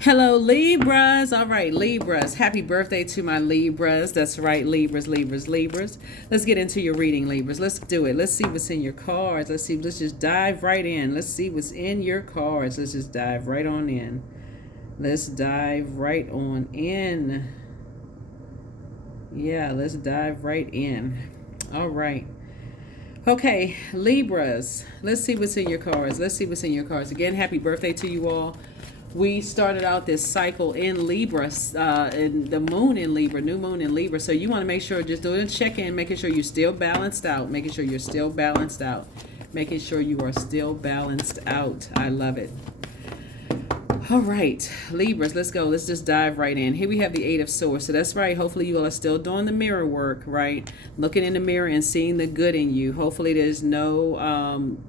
Hello, Libras. All right, Libras. Happy birthday to my Libras. That's right, Libras, Libras, Libras. Let's get into your reading, Libras. Let's do it. Let's see what's in your cards. Let's see. Let's just dive right in. Let's see what's in your cards. Let's just dive right on in. Let's dive right on in. Yeah, let's dive right in. All right. Okay, Libras. Let's see what's in your cards. Let's see what's in your cards. Again, happy birthday to you all. We started out this cycle in Libra, and the moon in Libra, new moon in Libra. So you want to make sure, just doing a check-in, making sure you're still balanced out, making sure you're still balanced out, making sure you are still balanced out. I love it. All right, Libras, let's go. Let's just dive right in. Here we have the Eight of Swords. So that's right. Hopefully you all are still doing the mirror work, right? Looking in the mirror and seeing the good in you. Hopefully there's no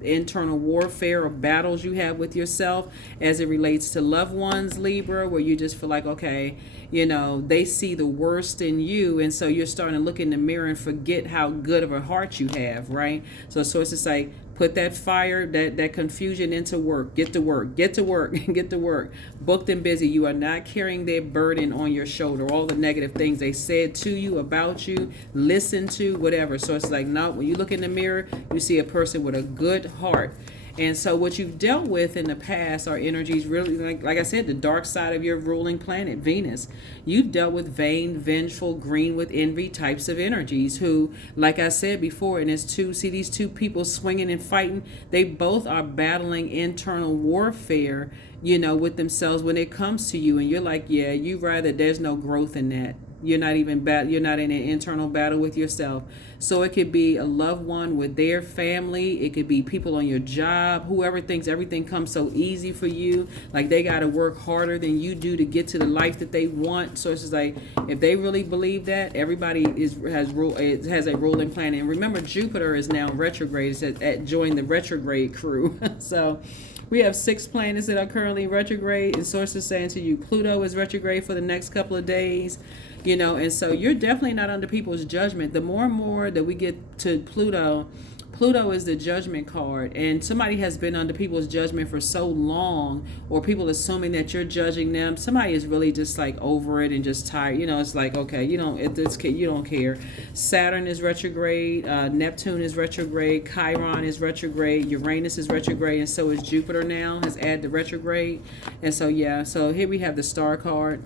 internal warfare or battles you have with yourself as it relates to loved ones, Libra, where you just feel like, okay, you know, they see the worst in you. And so you're starting to look in the mirror and forget how good of a heart you have, right? So sources say, put that fire, that confusion into work. Get to work. Get to work. Get to work. Booked and busy. You are not carrying their burden on your shoulder. All the negative things they said to you, about you, listen to, whatever. So it's like, no, when you look in the mirror, you see a person with a good heart. And so what you've dealt with in the past are energies really, like I said, the dark side of your ruling planet, Venus. You've dealt with vain, vengeful, green with envy types of energies who, like I said before, and it's see these two people swinging and fighting, they both are battling internal warfare, you know, with themselves when it comes to you. And you're like, yeah, you rather, there's no growth in that. You're not even you're not in an internal battle with yourself. So it could be a loved one with their family. It could be people on your job, whoever thinks everything comes so easy for you, like they got to work harder than you do to get to the life that they want. So it's just like, if they really believe that, everybody has a ruling planet. And remember, Jupiter is now retrograde. It's joined the retrograde crew. So we have 6 planets that are currently retrograde, and sources saying to you, Pluto is retrograde for the next couple of days, you know, and so you're definitely not under people's judgment. The more and more that we get to Pluto, Pluto is the judgment card, and somebody has been under people's judgment for so long, or people assuming that you're judging them. Somebody is really just like over it and just tired. You know, it's like, okay, you don't care. Saturn is retrograde, Neptune is retrograde, Chiron is retrograde, Uranus is retrograde, and so is Jupiter now has added the retrograde. And so yeah, so here we have the Star card.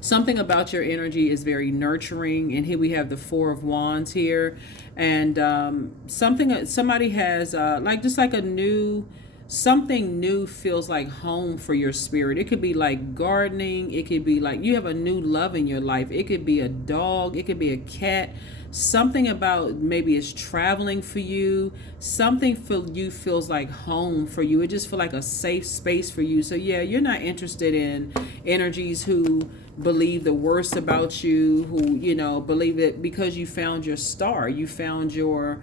Something about your energy is very nurturing, and here we have the Four of Wands here, and somebody has like just like a new something new feels like home for your spirit. It could be like gardening, it could be like you have a new love in your life, it could be a dog, it could be a cat. Something about maybe it's traveling for you, something for you feels like home for you. It just feels like a safe space for you. So yeah, you're not interested in energies who believe the worst about you, who, you know, believe it because you found your star, you found your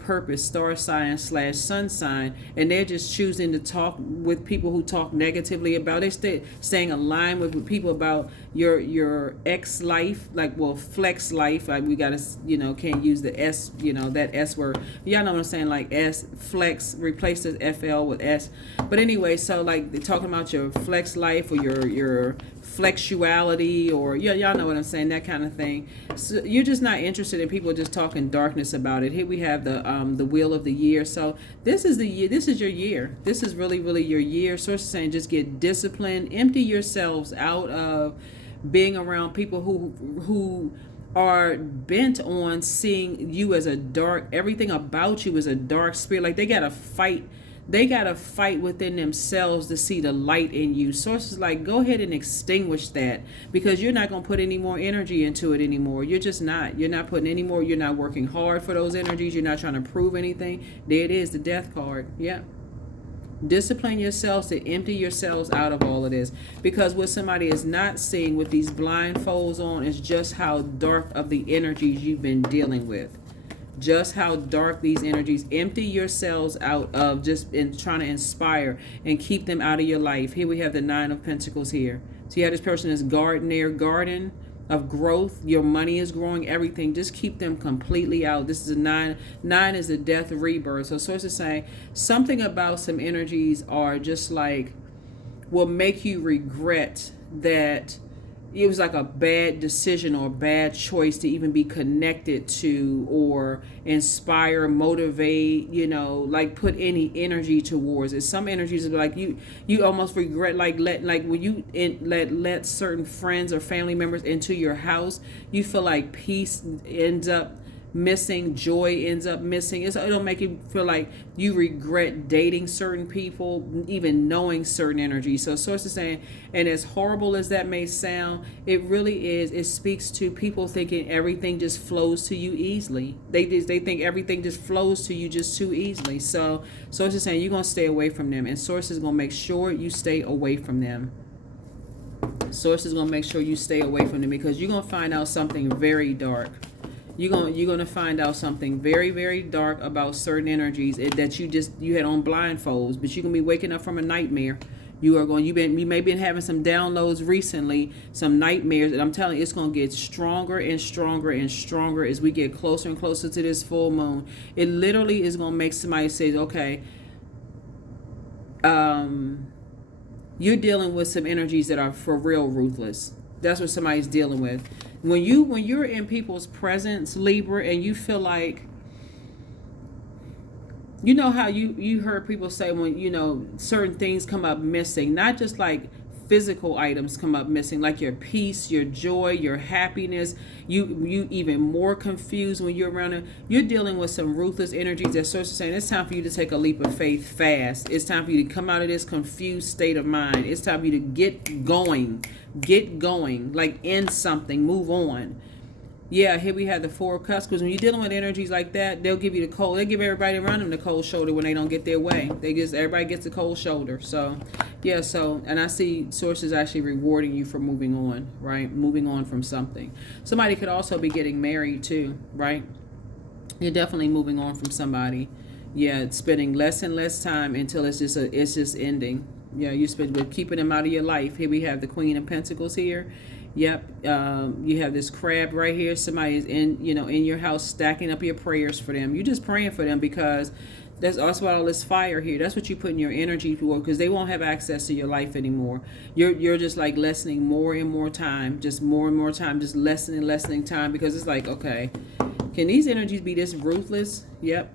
purpose, star sign / sun sign, and they're just choosing to talk with people who talk negatively about it. Staying aligned with people about your ex life, like, well, flex life. Like, we gotta, you know, can't use the S, you know, that S word. Y'all know what I'm saying? Like S, flex, replace the FL with S. But anyway, so like they're talking about your flex life or your flexuality, or yeah, y'all know what I'm saying, that kind of thing. So you're just not interested in people just talking darkness about it. Here we have the wheel of the year. So this is the year. This is your year. This is really, really your year. Sources saying just get disciplined. Empty yourselves out of being around people who are bent on seeing you as a dark, everything about you is a dark spirit. Like they gotta fight within themselves to see the light in you. Sources like, go ahead and extinguish that, because you're not going to put any more energy into it anymore. You're just not. You're not putting any more. You're not working hard for those energies. You're not trying to prove anything. There it is, the death card. Yeah. Discipline yourselves to empty yourselves out of all of this, because what somebody is not seeing with these blindfolds on is just how dark of the energies you've been dealing with. Just how dark these energies. Empty yourselves out of just in trying to inspire and keep them out of your life. Here we have the Nine of Pentacles here. So you have this person is garden of growth. Your money is growing, everything. Just keep them completely out. This is a 9. 9 is the death rebirth. So sources saying something about some energies are just like will make you regret that it was like a bad decision or a bad choice to even be connected to or inspire, motivate, like put any energy towards it. Some energies are like you almost regret, like when you let certain friends or family members into your house, you feel like peace ends up missing, joy ends up missing. It'll make you feel like you regret dating certain people, even knowing certain energies. So source is saying, and as horrible as that may sound, it really is. It speaks to people thinking everything just flows to you easily. They think everything just flows to you just too easily. So source is saying you're gonna stay away from them, and source is gonna make sure you stay away from them. Source is gonna make sure you stay away from them, because you're gonna find out something very dark. You're gonna find out something very, very dark about certain energies that you had on blindfolds, but you're gonna be waking up from a nightmare. You may be having some downloads recently, some nightmares, and I'm telling you, it's gonna get stronger and stronger and stronger as we get closer and closer to this full moon. It literally is gonna make somebody say, okay, you're dealing with some energies that are for real ruthless. That's what somebody's dealing with. When you're in people's presence, Libra, and you feel like, you know how you heard people say when certain things come up missing, not just like physical items come up missing, like your peace, your joy, your happiness. You even more confused when you're around them. You're dealing with some ruthless energies that source is saying it's time for you to take a leap of faith fast. It's time for you to come out of this confused state of mind. It's time for you to get going, like end something, move on. Yeah, here we have the Four of Cups, because when you're dealing with energies like that, they'll give you the cold. They give everybody around them the cold shoulder when they don't get their way. Everybody gets the cold shoulder. So, yeah. So, and I see sources actually rewarding you for moving on, right? Moving on from something. Somebody could also be getting married too, right? You're definitely moving on from somebody. Yeah, it's spending less and less time until it's just ending. Yeah, you spend with keeping them out of your life. Here we have the Queen of Pentacles here. Yep. You have this crab right here. Somebody is in your house stacking up your prayers for them. You're just praying for them because that's also all this fire here. That's what you put in your energy for, because they won't have access to your life anymore. You're just like lessening more and more time, just more and more time, just lessening time, because it's like, okay, can these energies be this ruthless? Yep.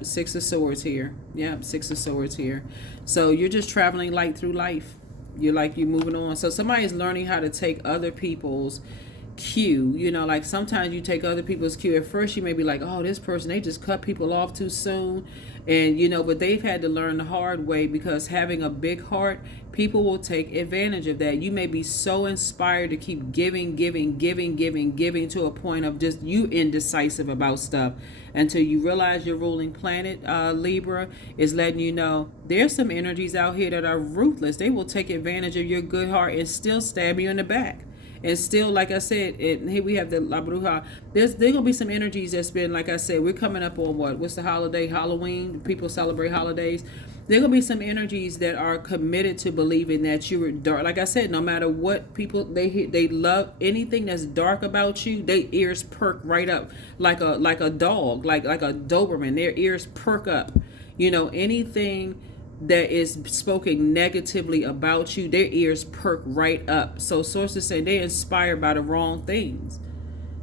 Six of Swords here. Yep. Six of Swords here. So you're just traveling light through life. You're moving on. So somebody's learning how to take other people's cue. Like sometimes you take other people's cue. At first you may be like, oh, this person, they just cut people off too soon. And, but they've had to learn the hard way, because having a big heart, people will take advantage of that. You may be so inspired to keep giving to a point of just you indecisive about stuff, until you realize your ruling planet, Libra, is letting you know there's some energies out here that are ruthless. They will take advantage of your good heart and still stab you in the back. And still, like I said, here we have the La Bruja. There's going to be some energies that's been, like I said, we're coming up on what's the holiday? Halloween. People celebrate holidays. There are going to be some energies that are committed to believing that you were dark. Like I said, no matter what people, they love anything that's dark about you, their ears perk right up like a dog, like a Doberman. Their ears perk up. Anything that is spoken negatively about you, their ears perk right up. So sources say they're inspired by the wrong things.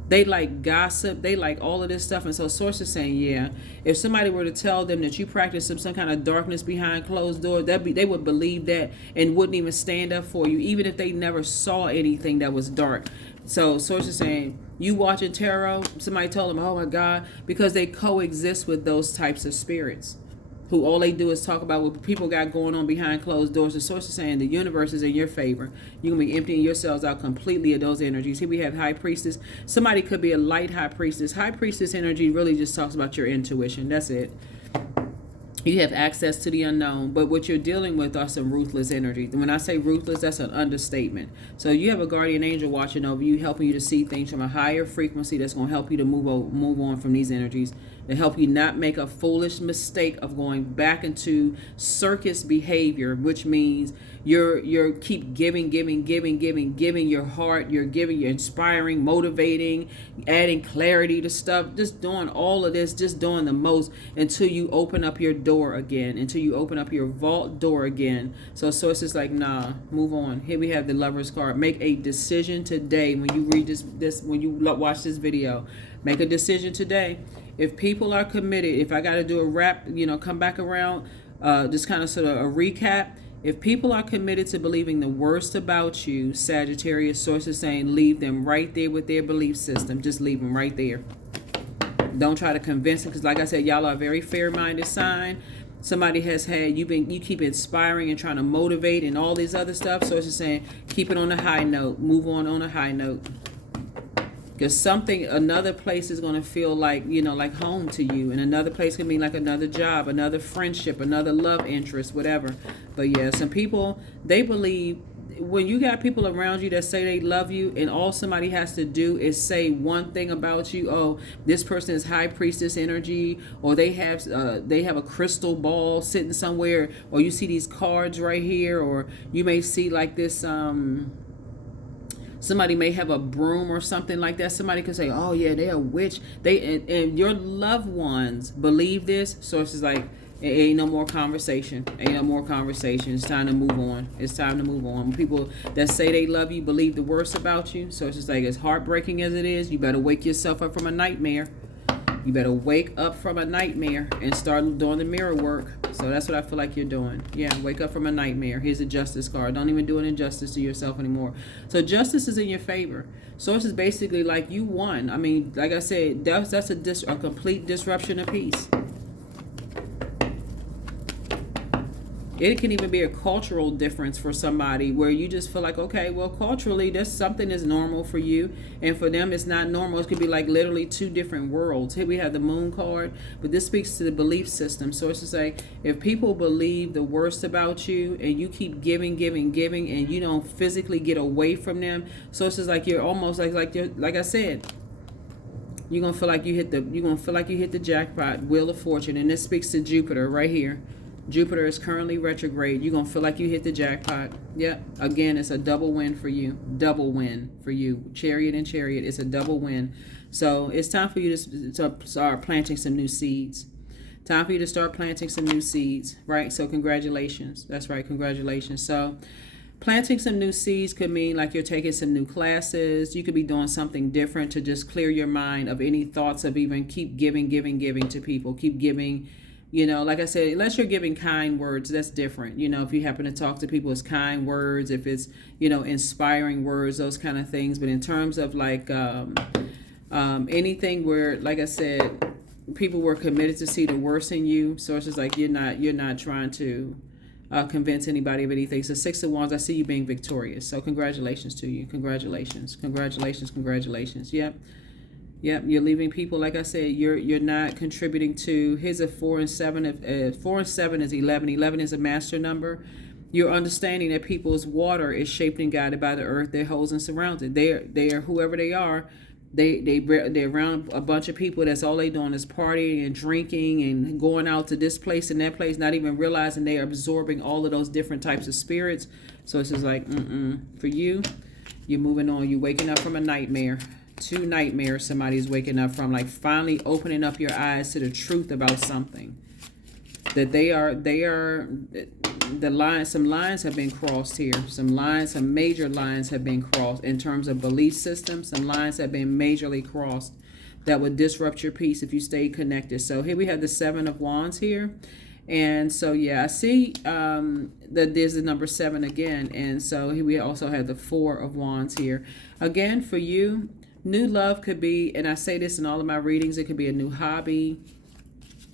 They like gossip. They like all of this stuff. And so sources saying, yeah, if somebody were to tell them that you practice some kind of darkness behind closed doors, they would believe that and wouldn't even stand up for you, even if they never saw anything that was dark. So sources saying, you watching tarot, somebody told them, oh my God, because they coexist with those types of spirits, who all they do is talk about what people got going on behind closed doors. The source is saying the universe is in your favor. You're going to be emptying yourselves out completely of those energies. Here we have High Priestess. Somebody could be a light High Priestess. High Priestess energy really just talks about your intuition. That's it. You have access to the unknown, but what you're dealing with are some ruthless energies. When I say ruthless, that's an understatement. So you have a guardian angel watching over you, helping you to see things from a higher frequency that's going to help you to move on from these energies. to help you not make a foolish mistake of going back into circus behavior, which means you're keep giving your heart, you're inspiring, motivating, adding clarity to stuff, just doing all of this, just doing the most until you open up your door again, until you open up your vault door again. So source is like, nah, move on. Here we have the Lover's card. Make a decision today. When you read this when you watch this video, make a decision today. If people are committed, if I got to do a wrap, come back around, just kind of sort of a recap. If people are committed to believing the worst about you, Sagittarius, source is saying leave them right there with their belief system. Just leave them right there. Don't try to convince them, because like I said, y'all are a very fair-minded sign. Somebody has had, you keep inspiring and trying to motivate and all this other stuff. So it's just saying, keep it on a high note. Move on a high note. Because another place is going to feel like, like home to you. And another place can be like another job, another friendship, another love interest, whatever. But yeah, some people, they believe, when you got people around you that say they love you and all somebody has to do is say one thing about you, oh, this person is high priestess energy, or they have a crystal ball sitting somewhere, or you see these cards right here, or you may see like this, somebody may have a broom or something like that. Somebody could say, oh yeah, they're a witch. And your loved ones believe this. So it's just like, it ain't no more conversation. Ain't no more conversation. It's time to move on. It's time to move on. People that say they love you believe the worst about you. So it's just like, as heartbreaking as it is, you better wake yourself up from a nightmare. You better wake up from a nightmare and start doing the mirror work. So that's what I feel like you're doing. Yeah, wake up from a nightmare. Here's a justice card. Don't even do an injustice to yourself anymore. So justice is in your favor. Source is basically like, you won. I mean, like I said, that's a complete disruption of peace. It can even be a cultural difference for somebody where you just feel like, okay, well, culturally, there's something that's normal for you, and for them, it's not normal. It could be like literally two different worlds. Here we have the Moon card, but this speaks to the belief system. So it's to say, if people believe the worst about you, and you keep giving, and you don't physically get away from them, so it's just like you're almost like I said, you're gonna feel like you hit the jackpot, Wheel of Fortune, and this speaks to Jupiter right here. Jupiter is currently retrograde. You're going to feel like you hit the jackpot. Yep. Again, it's a double win for you. Double win for you. Chariot and Chariot. It's a double win. So it's time for you to start planting some new seeds. Time for you to start planting some new seeds, right? So congratulations. That's right. Congratulations. So planting some new seeds could mean like you're taking some new classes. You could be doing something different to just clear your mind of any thoughts of even keep giving to people. Keep giving. Like I said, unless you're giving kind words, that's different. If you happen to talk to people, it's kind words. If it's, inspiring words, those kind of things. But in terms of like anything where, like I said, people were committed to see the worst in you. So it's just like you're not trying to convince anybody of anything. So Six of Wands, I see you being victorious. So congratulations to you. Congratulations. Yep, you're leaving people, like I said, you're not contributing to. Here's a 4 and 7. 4 and 7 is 11. 11 is a master number. You're understanding that people's water is shaped and guided by the earth. They're whole and surrounded. They're whoever they are. They're around a bunch of people that's all they doing is partying and drinking and going out to this place and that place, not even realizing they're absorbing all of those different types of spirits. So it's just like, for you, you're moving on. You're waking up from a nightmare. 2 nightmares somebody's waking up from, like finally opening up your eyes to the truth about something. That some lines have been crossed here. Some major lines have been crossed in terms of belief systems. Some lines have been majorly crossed that would disrupt your peace if you stay connected. So here we have the 7 of Wands here. And so, yeah, I see that there's the number 7 again. And so here we also have the 4 of Wands here. Again, for you, new love could be, and I say this in all of my readings, it could be a new hobby.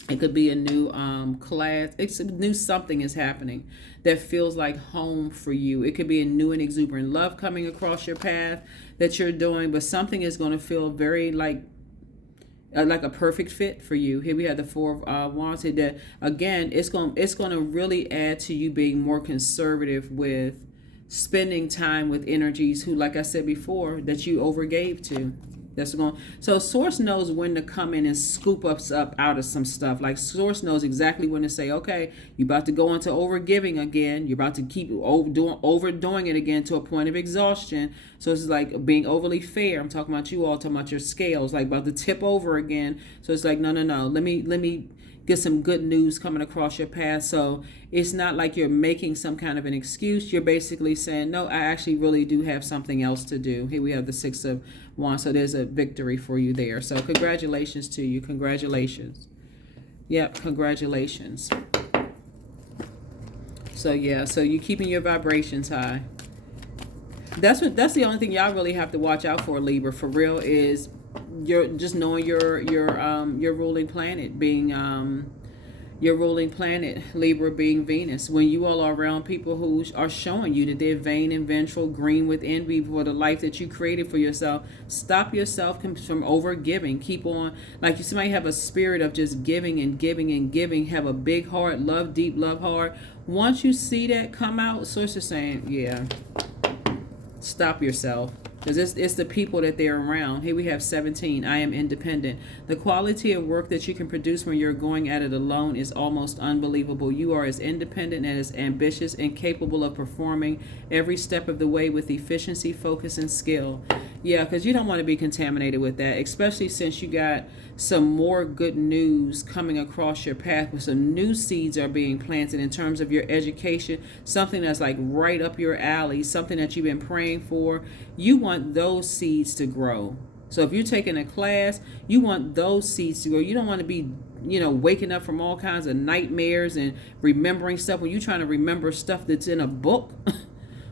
It could be a new class. It's a new something is happening that feels like home for you. It could be a new and exuberant love coming across your path that you're doing, but something is going to feel very like a perfect fit for you. Here we have the 4 of Wands here. That again, it's going to really add to you being more conservative with spending time with energies who, like I said before, that you overgave to. That's going. So Source knows when to come in and scoop us up out of some stuff. Like Source knows exactly when to say, okay, you're about to go into overgiving again. You're about to keep overdoing it again to a point of exhaustion. So it's like being overly fair. I'm talking about you all, talking about your scales, like about to tip over again. So it's like, no. Let me get some good news coming across your path. So it's not like you're making some kind of an excuse. You're basically saying, no, I actually really do have something else to do. Here we have the Six of Wands. So there's a victory for you there. So congratulations to you. Congratulations. Yep, congratulations. So yeah, so you're keeping your vibrations high. That's the only thing y'all really have to watch out for, Libra, for real, is you're just knowing your ruling planet being your ruling planet, Libra, being Venus. When you all are around people who are showing you that they're vain and vengeful, green with envy for the life that you created for yourself, stop yourself from over giving. Keep on, like you somebody have a spirit of just giving and giving and giving, have a big heart, love deep, love hard. Once you see that come out, Source is saying, yeah, stop yourself. Because it's the people that they're around. Here we have 17. I am independent. The quality of work that you can produce when you're going at it alone is almost unbelievable. You are as independent and as ambitious and capable of performing every step of the way with efficiency, focus, and skill. Yeah, because you don't want to be contaminated with that, especially since you got some more good news coming across your path, where some new seeds are being planted in terms of your education, something that's like right up your alley, something that you've been praying for. You want those seeds to grow. So if you're taking a class, you want those seeds to grow. You don't want to be, waking up from all kinds of nightmares and remembering stuff when you're trying to remember stuff that's in a book.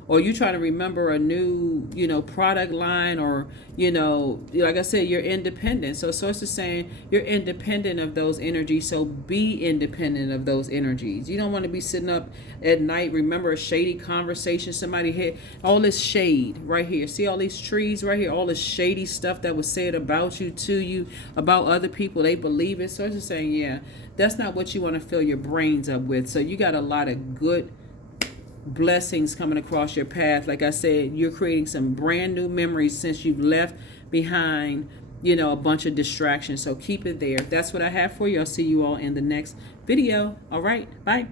Or you trying to remember a new, product line, or, like I said, you're independent. So Source is saying you're independent of those energies. So be independent of those energies. You don't want to be sitting up at night, remember a shady conversation somebody had, all this shade right here. See all these trees right here, all this shady stuff that was said about you, to you, about other people. They believe it. Source is saying, yeah, that's not what you want to fill your brains up with. So you got a lot of good blessings coming across your path. Like I said, you're creating some brand new memories since you've left behind, a bunch of distractions. So keep it there. That's what I have for you. I'll see you all in the next video. All right. Bye.